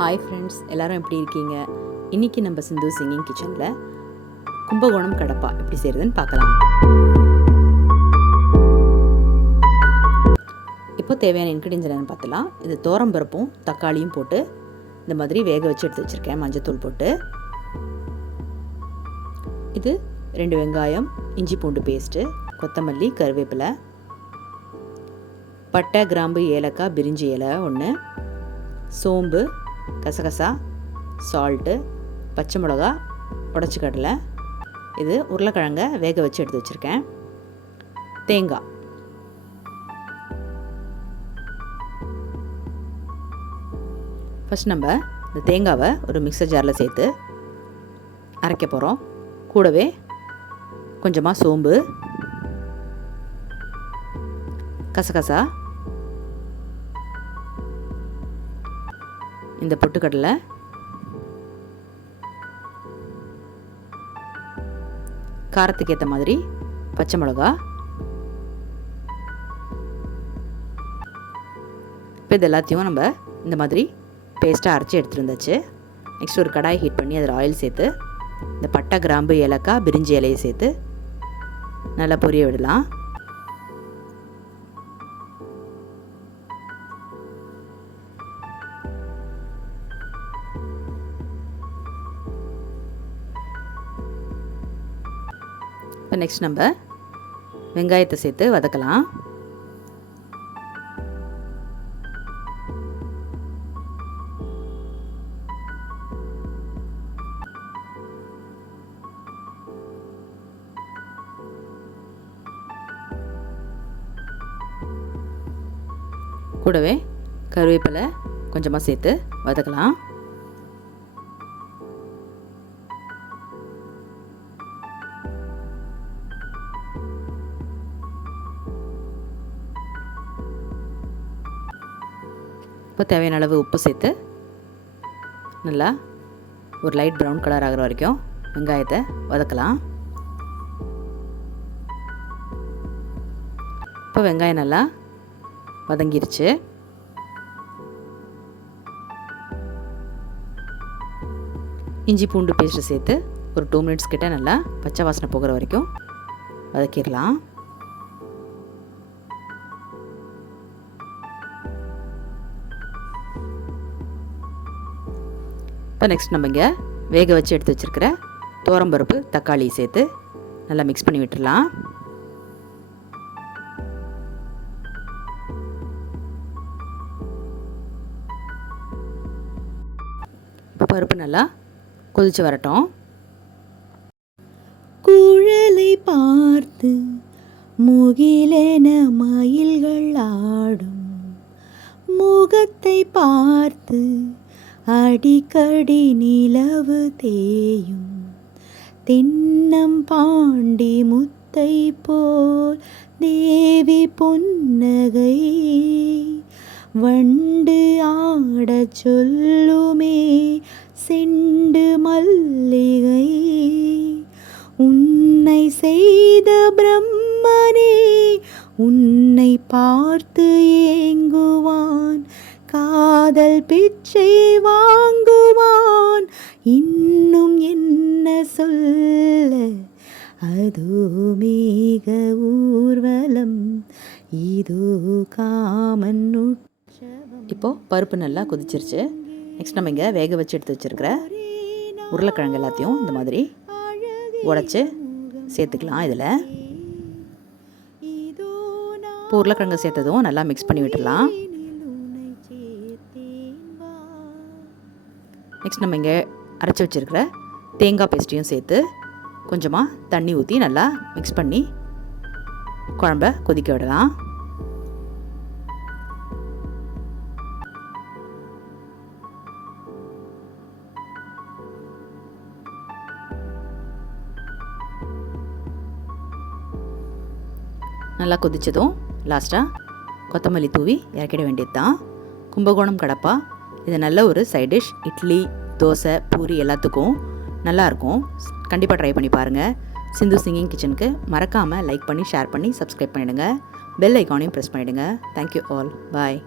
Hi friends, எல்லோரும் எப்படி இருக்கீங்க? இன்றைக்கி நம்ம சிந்து சிங்கிங் கிச்சனில் கும்பகோணம் கடப்பா எப்படி செய்கிறதுன்னு பார்க்கலாம். இப்போ தேவையான இன்க்ரீடியன்ஸ் என்னென்னு பார்த்துலாம். இது தோரம்பருப்பும் தக்காளியும் போட்டு இந்த மாதிரி வேக வச்சு எடுத்து வச்சுருக்கேன், மஞ்சத்தூள் போட்டு. இது 2 வெங்காயம், இஞ்சி பூண்டு பேஸ்ட்டு, கொத்தமல்லி, கருவேப்பிலை, பட்டை, கிராம்பு, ஏலக்காய், பிரிஞ்சி இலை 1, சோம்பு, கசகசா, சால்ட்டு, பச்சை மிளகா, உடச்சி கடலை. இது உருளைக்கிழங்க வேக வச்சு எடுத்து வச்சுருக்கேன். தேங்காய். ஃபஸ்ட் நம்ம இந்த தேங்காவை ஒரு மிக்சர் ஜாரில் சேர்த்து அரைக்க போகிறோம். கூடவே கொஞ்சமாக சோம்பு, கசகசா, இந்த பொட்டுக்கடலை, காரத்துக்கு ஏற்ற மாதிரி பச்சை மிளகா. இப்போ இது எல்லாத்தையும் நம்ம இந்த மாதிரி பேஸ்ட்டாக அரைச்சி எடுத்துருந்தாச்சு. நெக்ஸ்ட் ஒரு கடாய் ஹீட் பண்ணி அதில் ஆயில் சேர்த்து இந்த பட்டை, கிராம்பு, ஏலக்காய், பிரிஞ்சி இலையை சேர்த்து நல்லா பொரிய விடலாம். இப்போ நெக்ஸ்ட் நம்ம வெங்காயத்தை சேர்த்து வதக்கலாம். கூடவே கருவேப்பிலை கொஞ்சமாக சேர்த்து வதக்கலாம். இப்போ தேவையான அளவு உப்பு சேர்த்து நல்லா ஒரு லைட் ப்ரௌன் கலர் ஆகிற வரைக்கும் வெங்காயத்தை வதக்கலாம். இப்போ வெங்காயம் நல்லா வதங்கிருச்சு. இஞ்சி பூண்டு பேஸ்ட்டு சேர்த்து ஒரு 2 மினிட்ஸ் கிட்ட நல்லா பச்சை வாசனை போகிற வரைக்கும் வதக்கிடலாம். இப்போ நெக்ஸ்ட் நம்ம இங்கே வேக வச்சு எடுத்து வச்சுருக்கிற தோரம்பருப்பு, தக்காளி சேர்த்து நல்லா மிக்ஸ் பண்ணி விட்டுடலாம். இப்போ பருப்பு நல்லா கொதிச்சு வரட்டும். குழலை பார்த்து முகிலென மயில்கள் ஆடும், முகத்தை பார்த்து அடிக்கடி நிலவு தேயும், தென்னம்பாண்டி முத்தை போல் தேவி புன்னகை, வண்டு ஆடச் சொல்லுமே செண்டு மல்லிகை, உன்னை செய்த பிரம்மனே உன்னை பார்த்து ஏங்குவான், காதல் பிச்சை வாங்குவான், இன்னும் என்ன சொல்ல, அதோ மேக ஊர்வலம், இதோ காமன் உற்சவம். இப்போது பருப்பு நல்லா கொதிச்சிருச்சு. நெக்ஸ்ட் நம்ம இங்கே வேக வச்சு எடுத்து வச்சுருக்கிற உருளைக்கிழங்கு எல்லாத்தையும் இந்த மாதிரி உடைச்சி சேர்த்துக்கலாம். இதில் இப்போ உருளைக்கிழங்கு சேர்த்ததும் நல்லா மிக்ஸ் பண்ணி விட்டுடலாம். நெக்ஸ்ட் நம்ம இங்கே அரைச்சி வச்சுருக்கிற தேங்காய் பேஸ்ட்டையும் சேர்த்து கொஞ்சமாக தண்ணி ஊற்றி நல்லா மிக்ஸ் பண்ணி குழம்ப கொதிக்க விடலாம். நல்லா கொதித்ததும் லாஸ்ட்டாக கொத்தமல்லி தூவி இறக்கிட வேண்டியது தான். கும்பகோணம் கடப்பா இது நல்ல ஒரு சைட் டிஷ். இட்லி, தோசை, பூரி எல்லாத்துக்கும் நல்லாயிருக்கும். கண்டிப்பாக ட்ரை பண்ணி பாருங்கள். சிந்து சிங்கிங் கிச்சனுக்கு மறக்காமல் லைக் பண்ணி, ஷேர் பண்ணி, சப்ஸ்கிரைப் பண்ணிவிடுங்க. பெல் ஐக்கானையும் ப்ரெஸ் பண்ணிவிடுங்க. Thank you all. பாய்.